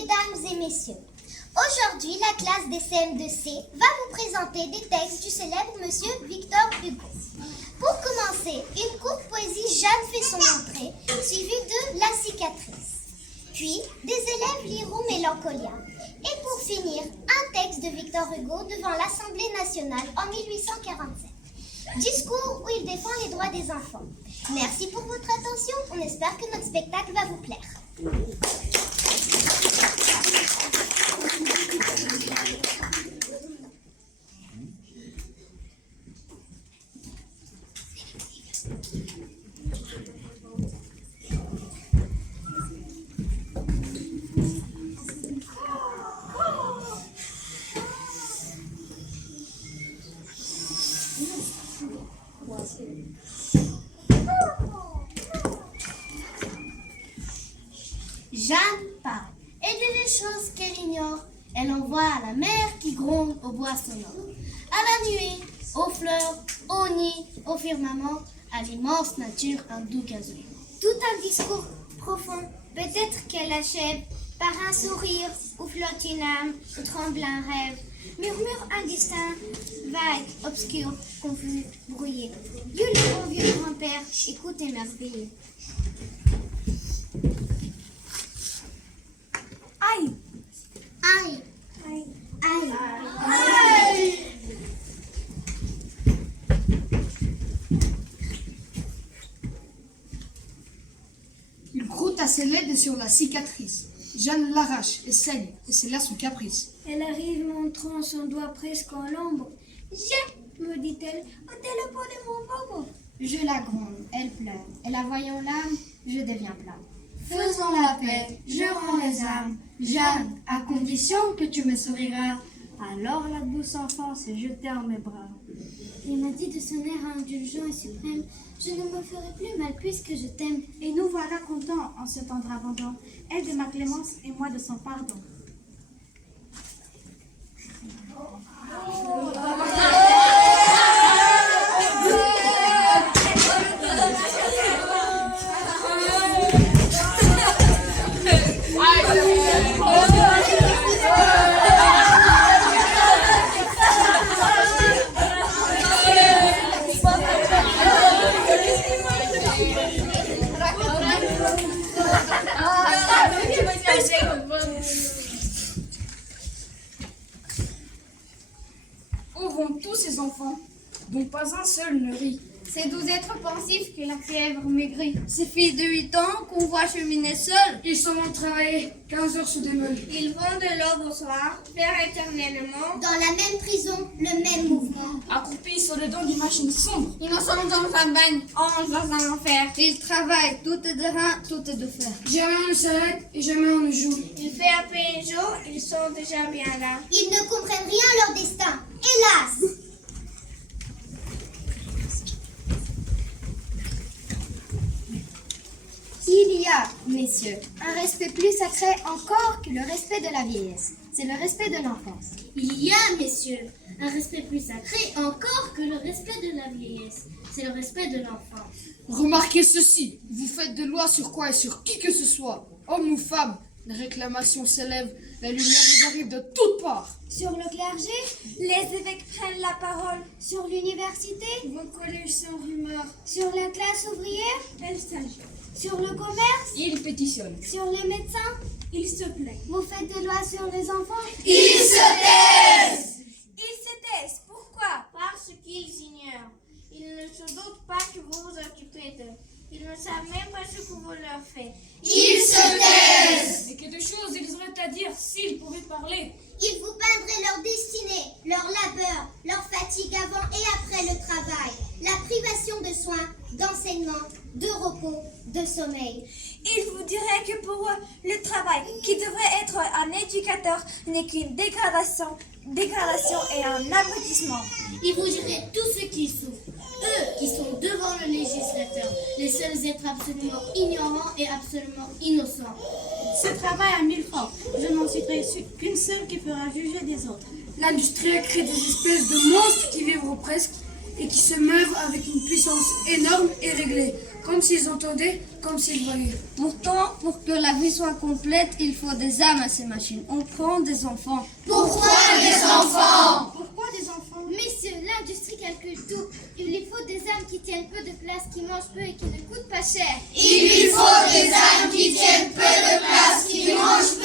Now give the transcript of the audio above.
mesdames et messieurs. Aujourd'hui, la classe des CM2C va vous présenter des textes du célèbre monsieur Victor Hugo. Pour commencer, une courte poésie Jeanne fait son entrée, suivie de La cicatrice. Puis, des élèves liront Mélancolia. Et pour finir, un texte de Victor Hugo devant l'Assemblée nationale en 1847. Discours où il défend les droits des enfants. Merci pour votre attention. On espère que notre spectacle va vous plaire. Jeanne parle, et des choses qu'elle ignore, elle envoie à la mer qui gronde au bois sonore, à la nuit, aux fleurs, au nid, au firmament, à l'immense nature un doux gazouillement. Tout un discours profond, peut-être qu'elle achève par un sourire où flotte une âme, où tremble un rêve. Murmure indistinct, vague, obscur, confus, brouillé. Dieu le bon vieux grand-père, écoute émerveillé. Aïe! Aïe! Aïe! Aïe! Aïe! Il croûte assez laide sur la cicatrice. Jeanne l'arrache et saigne, et c'est là son caprice. Elle arrive montrant son doigt presque en l'ombre. J'ai, me dit-elle, ôté le pot de mon bobo. Je la gronde, elle pleure, et la voyant l'âme, je deviens plat. Faisons la paix, je rends les âmes. Jeanne, à condition que tu me souriras. Alors la douce enfant s'est jetée en mes bras. Il m'a dit de son air indulgent et suprême, je ne me ferai plus mal puisque je t'aime. Et nous voilà contents en ce tendre abandon. Elle de ma clémence et moi de son pardon. Où vont tous ces enfants, dont pas un seul ne rit? Ces doux êtres pensifs que la fièvre maigrit. Ces filles de 8 ans qu'on voit cheminer seules. Ils s'en vont travailler, 15 heures se démeulent. Ils vont de l'aube au soir, faire éternellement. Dans la même prison, le même mouvement. Accroupis sur le dos d'une machine sombre. Innocents dans un bagne, anges dans un enfer. Ils travaillent, tout est de rein, tout est de fer. Jamais on ne s'arrête et jamais on ne joue. Il fait à peine jour, ils sont déjà bien là. Ils ne comprennent rien à leur destin. Hélas! Il y a, messieurs, un respect plus sacré encore que le respect de la vieillesse. C'est le respect de l'enfance. Il y a, messieurs, un respect plus sacré encore que le respect de la vieillesse. C'est le respect de l'enfance. Remarquez ceci, vous faites de loi sur quoi et sur qui que ce soit. Hommes ou femmes, les réclamations s'élèvent, la lumière vous arrive de toutes parts. Sur le clergé, Les évêques prennent la parole. sur l'université, Vos collèges sont rumeurs, sur la classe ouvrière, elles s'agitent, sur le commerce, Ils pétitionnent. sur les médecins. ils se plaignent. Vous faites des lois sur les enfants. Ils se taisent. Pourquoi? Parce qu'ils ignorent. Ils ne se doutent pas que vous vous occupez d'eux. Ils ne savent même pas ce que vous leur faites. Ils se taisent. Et que de choses ils auraient à dire s'ils pouvaient parler. Ils vous peindraient leur destinée, leur labeur, leur fatigue avant et après le travail, la privation de soins, d'enseignement, de repos, de sommeil. Ils vous diraient que pour eux, le travail, qui devrait être un éducateur, n'est qu'une dégradation et un abrutissement. Ils vous diraient tout ce qu'ils souffrent. Eux qui sont devant le législateur, les seuls êtres absolument ignorants et absolument innocents. Ce travail à 1000 francs, je n'en citerai qu'une seule qui fera juger des autres. L'industrie a créé des espèces de monstres qui vivent presque et qui se meuvent avec une puissance énorme et réglée. comme s'ils entendaient, comme s'ils voyaient. Pourtant, pour que la vie soit complète, il faut des âmes à ces machines. On prend des enfants. Pourquoi des enfants? Pourquoi des enfants? Messieurs, l'industrie calcule tout. Il lui faut des âmes qui tiennent peu de place, qui mangent peu et qui ne coûtent pas cher. Il lui faut des âmes qui tiennent peu de place, qui mangent